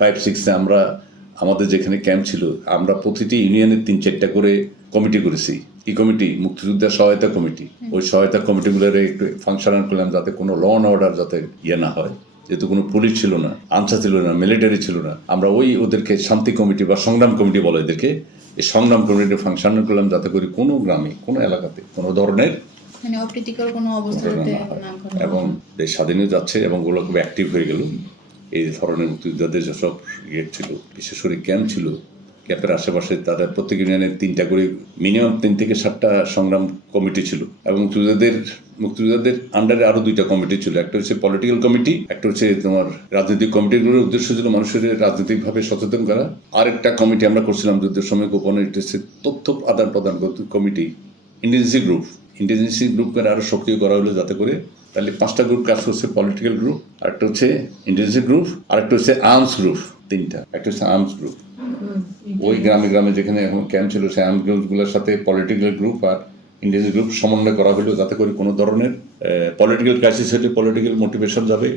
5-6 আমরা আমাদের যেখানে ক্যাম্প ছিল আমরা প্রতিটি ইউনিয়নের 3-4টা করে কমিটি করেছি। এই কমিটি মুক্তিযোদ্ধা সহায়তা কমিটি, ওই সহায়তা কমিটিগুলোর একটু ফাংশনাল করলাম যাতে কোনো ল অ্যান্ড অর্ডার যাতে না হয়, যেহেতু কোনো পুলিশ ছিল না, আনসার ছিল না, মিলিটারি ছিল না, আমরা ওদেরকে শান্তি কমিটি বা সংগ্রাম কমিটি বলে এদেরকে, এই সংগ্রাম কমিটি ফাংশনাল করলাম যাতে করে কোনো গ্রামে কোনো এলাকাতে কোনো ধরনের অপ্রীতিকর কোনো অবস্থা এবং দেশ স্বাধীনও যাচ্ছে এবং ওগুলো খুব অ্যাক্টিভ হয়ে গেল। এই ধরনের মুক্তিযোদ্ধাদের যেসব ছিল, বিশেষ করে ক্যাম্প ছিল, ক্যাম্পের আশেপাশে তাদের প্রত্যেক ইউনিয়নের 3টা করে মিনিমাম 3 থেকে 7টা সংগ্রাম কমিটি ছিল এবং মুক্তিযোদ্ধাদের আন্ডারে আরো 2টা কমিটি ছিল। একটা হচ্ছে পলিটিক্যাল কমিটি, একটা হচ্ছে তোমার রাজনৈতিক কমিটিগুলোর উদ্দেশ্য ছিল মানুষের রাজনৈতিকভাবে সচেতন করা। আরেকটা কমিটি আমরা করছিলাম যুদ্ধের সময় গোপনে তথ্য আদান প্রদান কমিটি, ইন্টেলিজেন্সি গ্রুপকে আরো সক্রিয় করা হলো যাতে করে, তাহলে 5টা গ্রুপ কাজ করছে, পলিটিক্যাল গ্রুপ, আরেকটা হচ্ছে ইন্টেলিজেন্সি গ্রুপ, আরেকটা হচ্ছে আর্মস গ্রুপ, 3টা, একটা হচ্ছে আর্মস গ্রুপ। ওই গ্রামে গ্রামে যেখানে এখন ক্যাম্প ছিল সেই আর্মস গ্রুপগুলোর সাথে পলিটিক্যাল গ্রুপ আর ইন্টেলিজেন্স গ্রুপ সমন্বয় করা হলো যাতে করে কোনো ধরনের পলিটিক্যাল ক্রাইসিস হলে পলিটিক্যাল মোটিভেশন যাবে,